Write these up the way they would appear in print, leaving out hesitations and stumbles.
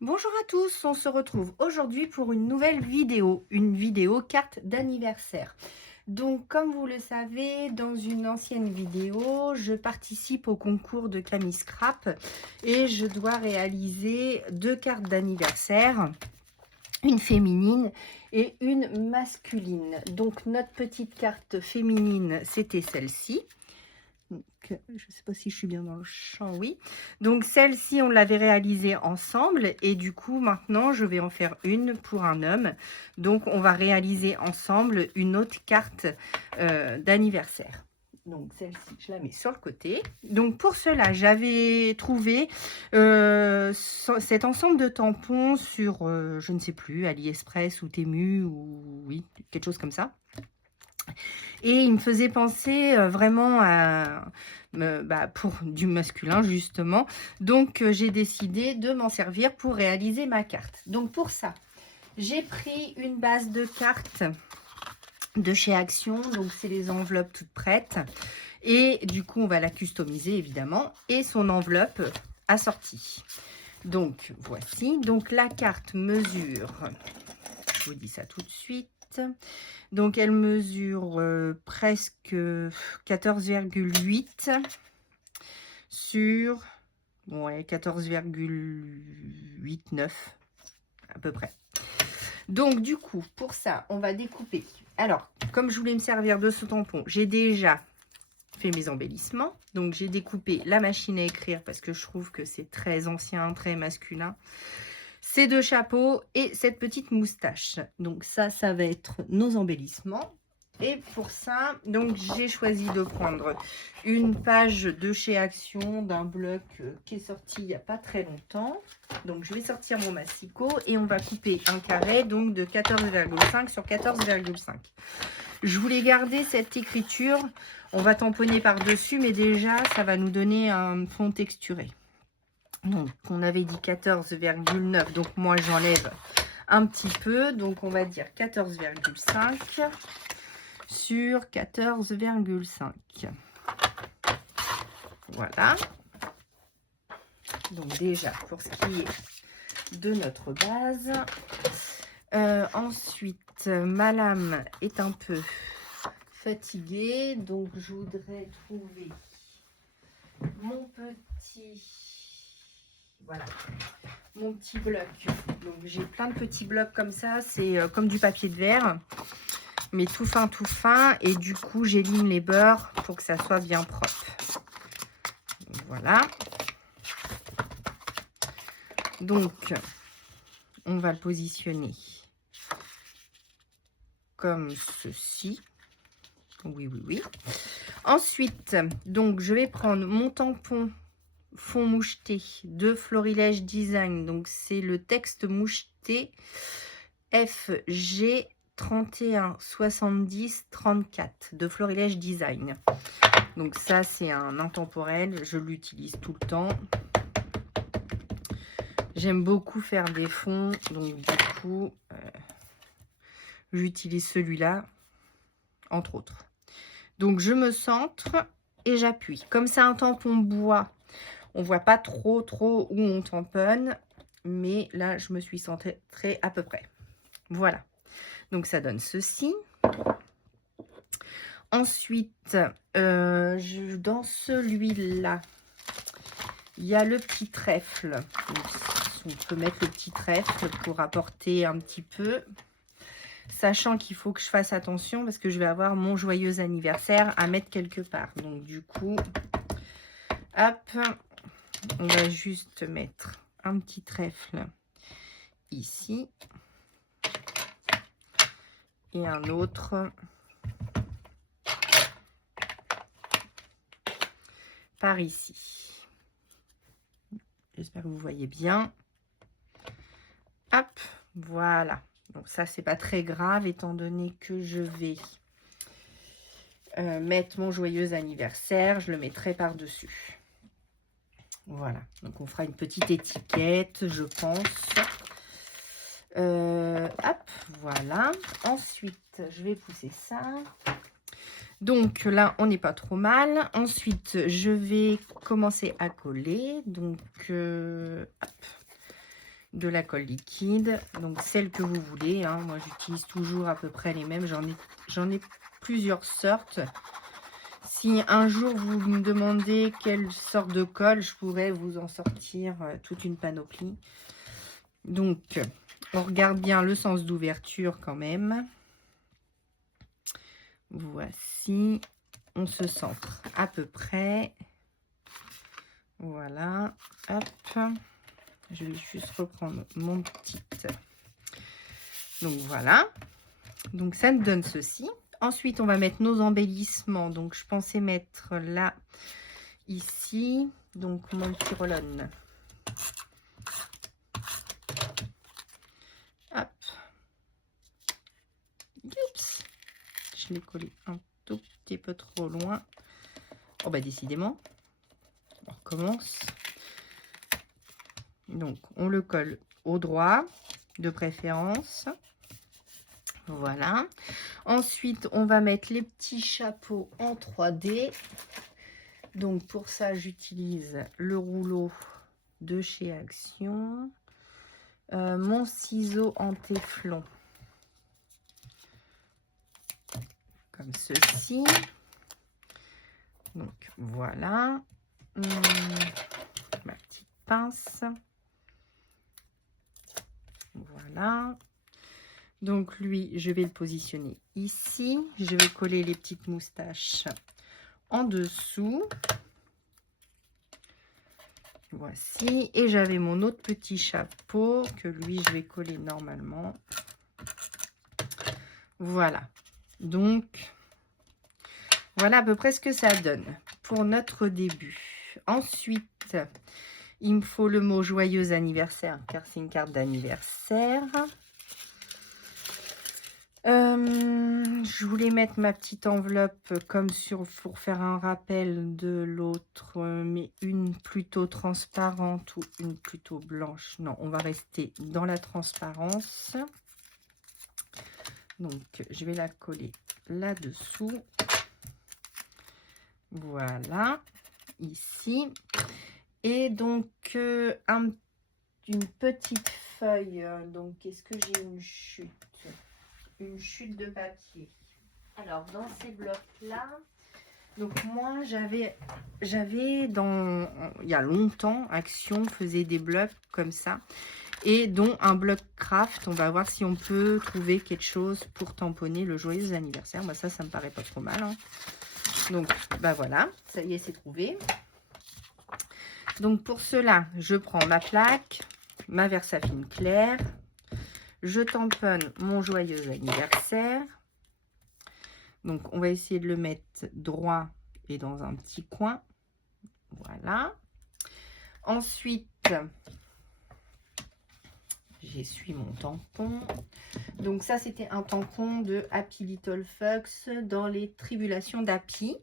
Bonjour à tous, on se retrouve aujourd'hui pour une vidéo carte d'anniversaire. Donc comme vous le savez, dans une ancienne vidéo, je participe au concours de Camille Scrap et je dois réaliser deux cartes d'anniversaire, une féminine et une masculine. Donc notre petite carte féminine, c'était celle-ci. Donc, je ne sais pas si je suis bien dans le champ, oui. Donc, celle-ci, on l'avait réalisée ensemble. Et du coup, maintenant, je vais en faire une pour un homme. Donc, on va réaliser ensemble une autre carte d'anniversaire. Donc, celle-ci, je la mets sur le côté. Donc, pour cela, j'avais trouvé cet ensemble de tampons sur, je ne sais plus, AliExpress ou Temu ou oui, quelque chose comme ça. Et il me faisait penser vraiment à, pour du masculin justement. Donc j'ai décidé de m'en servir pour réaliser ma carte. Donc pour ça, j'ai pris une base de cartes de chez Action. Donc c'est les enveloppes toutes prêtes. Et du coup, on va la customiser évidemment. Et son enveloppe assortie. Donc voici. Donc la carte mesure, je vous dis ça tout de suite. Donc, elle mesure presque 14,8 sur ouais, 14,89 à peu près. Donc, du coup, pour ça, on va découper. Alors, comme je voulais me servir de ce tampon, j'ai déjà fait mes embellissements. Donc, j'ai découpé la machine à écrire parce que je trouve que c'est très ancien, très masculin. Ces deux chapeaux et cette petite moustache. Donc ça va être nos embellissements. Et pour ça, donc j'ai choisi de prendre une page de chez Action d'un bloc qui est sorti il n'y a pas très longtemps. Donc je vais sortir mon massicot et on va couper un carré donc de 14,5 sur 14,5. Je voulais garder cette écriture. On va tamponner par-dessus, mais déjà ça va nous donner un fond texturé. Donc, on avait dit 14,9. Donc, moi, j'enlève un petit peu. Donc, on va dire 14,5 sur 14,5. Voilà. Donc, déjà, pour ce qui est de notre base. Ensuite, ma lame est un peu fatiguée. Donc, je voudrais trouver mon petit... Voilà, mon petit bloc. Donc j'ai plein de petits blocs comme ça, c'est comme du papier de verre, mais tout fin, et du coup j'élimine les bords pour que ça soit bien propre. Voilà. Donc on va le positionner comme ceci. Oui. Ensuite, donc je vais prendre mon tampon fond moucheté de Florilège Design. Donc c'est le texte moucheté FG 31 70 34 de Florilège Design. Donc ça c'est un intemporel, je l'utilise tout le temps. J'aime beaucoup faire des fonds, donc du coup j'utilise celui-là entre autres. Donc je me centre et j'appuie. Comme c'est un tampon bois, on voit pas trop où on tamponne, mais là je me suis centrée à peu près. Voilà, donc ça donne ceci. Ensuite, dans celui-là, il y a le petit trèfle. Donc, on peut mettre le petit trèfle pour apporter un petit peu. Sachant qu'il faut que je fasse attention parce que je vais avoir mon joyeux anniversaire à mettre quelque part. Donc du coup, hop, on va juste mettre un petit trèfle ici. Et un autre par ici. J'espère que vous voyez bien. Hop, voilà. Donc ça, c'est pas très grave étant donné que je vais mettre mon joyeux anniversaire. Je le mettrai par-dessus. Voilà. Donc on fera une petite étiquette, je pense. Hop, voilà. Ensuite, je vais pousser ça. Donc là, on n'est pas trop mal. Ensuite, je vais commencer à coller. Donc, hop. de la colle liquide, donc celle que vous voulez, hein. Moi j'utilise toujours à peu près les mêmes, j'en ai plusieurs sortes. Si un jour vous me demandez quelle sorte de colle, je pourrais vous en sortir toute une panoplie. Donc on regarde bien le sens d'ouverture quand même. Voici, on se centre à peu près. Voilà, hop. Je vais juste reprendre mon petit. Donc voilà. Donc ça nous donne ceci. Ensuite, on va mettre nos embellissements. Donc je pensais mettre là, ici. Donc mon petit roll-on. Hop. Oups. Je l'ai collé un tout petit peu trop loin. Oh bah décidément. On recommence. Donc on le colle au droit, de préférence. Voilà. Ensuite, on va mettre les petits chapeaux en 3D. Donc, pour ça, j'utilise le rouleau de chez Action. Mon ciseau en téflon. Comme ceci. Donc, voilà. Ma petite pince. Voilà. Donc, lui, je vais le positionner ici. Je vais coller les petites moustaches en dessous. Voici. Et j'avais mon autre petit chapeau que lui, je vais coller normalement. Voilà. Donc, voilà à peu près ce que ça donne pour notre début. Ensuite, il me faut le mot joyeux anniversaire, car c'est une carte d'anniversaire. Je voulais mettre ma petite enveloppe comme pour faire un rappel de l'autre, mais une plutôt transparente ou une plutôt blanche. Non, on va rester dans la transparence. Donc, je vais la coller là-dessous. Voilà, ici. Et donc, une petite feuille. Donc, est-ce que j'ai une chute? Une chute de papier. Alors, dans ces blocs-là, donc moi, j'avais il y a longtemps, Action faisait des blocs comme ça. Et dont un bloc craft. On va voir si on peut trouver quelque chose pour tamponner le joyeux anniversaire. Moi, ça me paraît pas trop mal, hein. Donc, bah voilà, ça y est, c'est trouvé. Donc, pour cela, je prends ma plaque, ma Versafine claire. Je tamponne mon joyeux anniversaire. Donc, on va essayer de le mettre droit et dans un petit coin. Voilà. Ensuite, j'essuie mon tampon. Donc, ça, c'était un tampon de Happy Little Fox dans les tribulations d'Happy.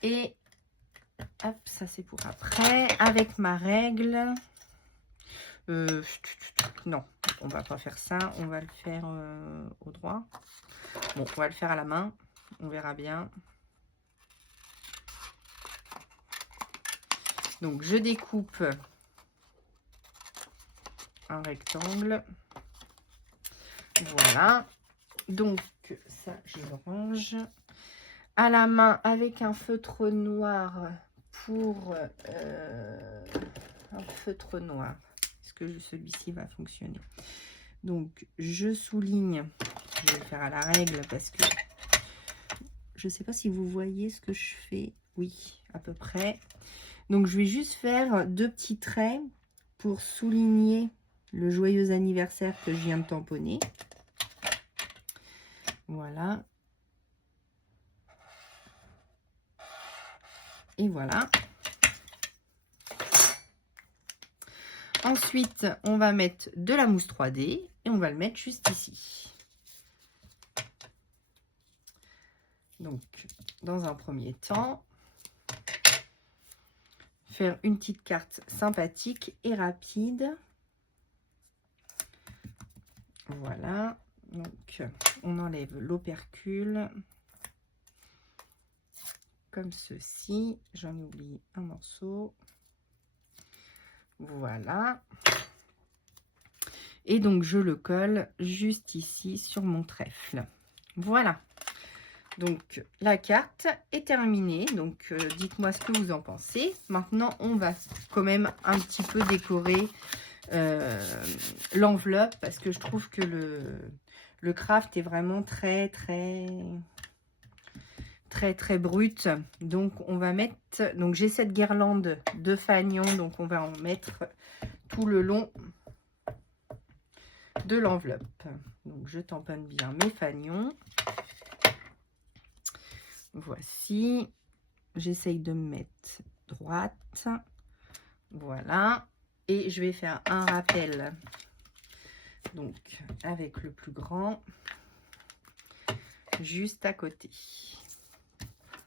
Et, hop, ça, c'est pour après. Avec ma règle. Non, on va pas faire ça. On va le faire au droit. Bon, on va le faire à la main. On verra bien. Donc, je découpe un rectangle. Voilà. Donc, ça, je le range. À la main, avec un feutre noir pour... un feutre noir. Est-ce que celui-ci va fonctionner? Donc, je souligne. Je vais le faire à la règle parce que je ne sais pas si vous voyez ce que je fais. Oui, à peu près. Donc, je vais juste faire 2 petits traits pour souligner le joyeux anniversaire que je viens de tamponner. Voilà. Et voilà. Ensuite, on va mettre de la mousse 3D et on va le mettre juste ici. Donc, dans un premier temps, faire une petite carte sympathique et rapide. Voilà. Donc, on enlève l'opercule. Comme ceci. J'en oublie un morceau. Voilà. Et donc, je le colle juste ici sur mon trèfle. Voilà. Donc, la carte est terminée. Donc, dites-moi ce que vous en pensez. Maintenant, on va quand même un petit peu décorer l'enveloppe parce que je trouve que le craft est vraiment très brut. Donc, on va mettre... Donc, j'ai cette guirlande de fanion. Donc, on va en mettre tout le long de l'enveloppe. Donc, je tamponne bien mes fanions. Voici. J'essaye de me mettre droite. Voilà. Et je vais faire un rappel. Donc, avec le plus grand. Juste à côté.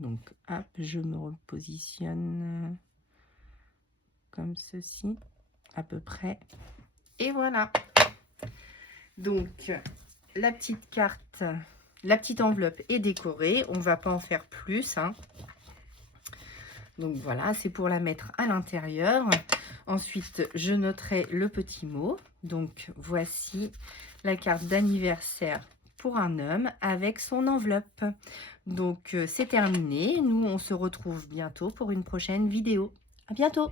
Donc, hop, je me repositionne comme ceci, à peu près. Et voilà. Donc, la petite carte, la petite enveloppe est décorée. On ne va pas en faire plus, hein. Donc, voilà, c'est pour la mettre à l'intérieur. Ensuite, je noterai le petit mot. Donc, voici la carte d'anniversaire pour un homme avec son enveloppe. Donc, c'est terminé. Nous, on se retrouve bientôt pour une prochaine vidéo. À bientôt!